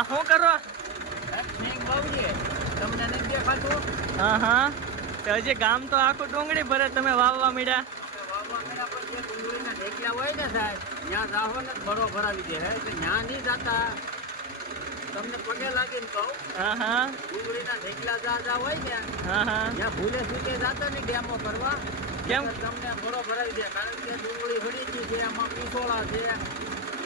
આ શું કરો? તમને નથી દેખાતું? હા હા. તો હજી ગામ તો આખું ડુંગળી ભરે, તમે વાવવા મીડ્યા. વાવવા મેળા પર જે ડુંગળીના ઢેકલા હોય ને સાહેબ, ત્યાં જાહો ને બરો ભરાવી દે હે. ત્યાં નહીં જાતા. તમને પગે લાગીને કહું, હા હા ડુંગળીના ઢેકલા જા હોય ને, હા હા. ત્યાં ભૂલે સૂકે જાતા ને ડેમો કરવા. કેમ? તમને બરો ભરાવી દે, કારણ કે ડુંગળી હળી ગઈ છે, એમાં પીસોળા છે,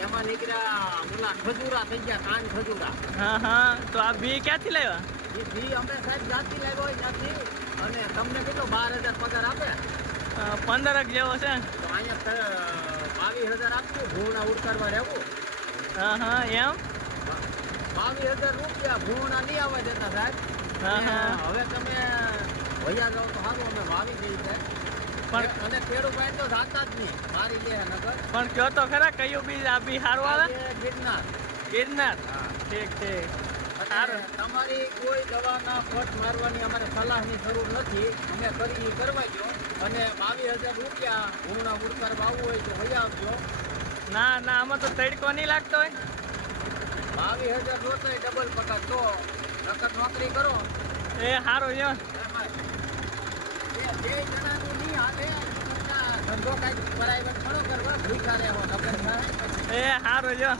એમાં નીકળ્યા ઓલા ખજૂરા થઈ ગયા, કાન ખજૂરા. હા હા. તો આ બી ક્યાંથી લાવ્યા? એ ફી અમે સાહેબ જાતિ લાવ્યો હોય ત્યાંથી. અને તમને કેટલો 12,000 પગાર આપે? 15 જેવો છે. તો અહીંયા 22,000 આપશું, ભૂણા ઉડકારવા રહેવું. હા હા એમ. 22,000 રૂપિયા ભૂણા નહીં આવવા દેતા સાહેબ. હા અને હા. હવે તમે વૈયા જાઓ તો સારું, અમે વાવી દઈએ છે. પણ અને ખેડૂત ભાઈ તો જાતા જ નહીં, મારી લે નગર. પણ કયો તો ખરા કયું બી આ બી સારું આવે? આ છે ગિરનાર. ગિરનાર. હા. ઠીક ઠીક. અને સારું. તમારી કોઈ દવાના ફટ મારવાની અમારે સલાહની જરૂર નથી. અમે કરી કરવા દો. અને 22,000 રૂપિયા ભૂણા ઉડકાર વાવવું હોય તો વહી આવજો. ના ના, આમાં તો તડકો નહીં લાગતો હોય. 22,000 જોતો ડબલ પગાર તો નકર નોકરી કરો. એ સારું યો. બે જણાનું નહીં હાલે. ધંધો કાંઈક પ્રાઇવેટ ઘણો કરવા ભૂખા રહેવો નગર થાય. એ સારું યો.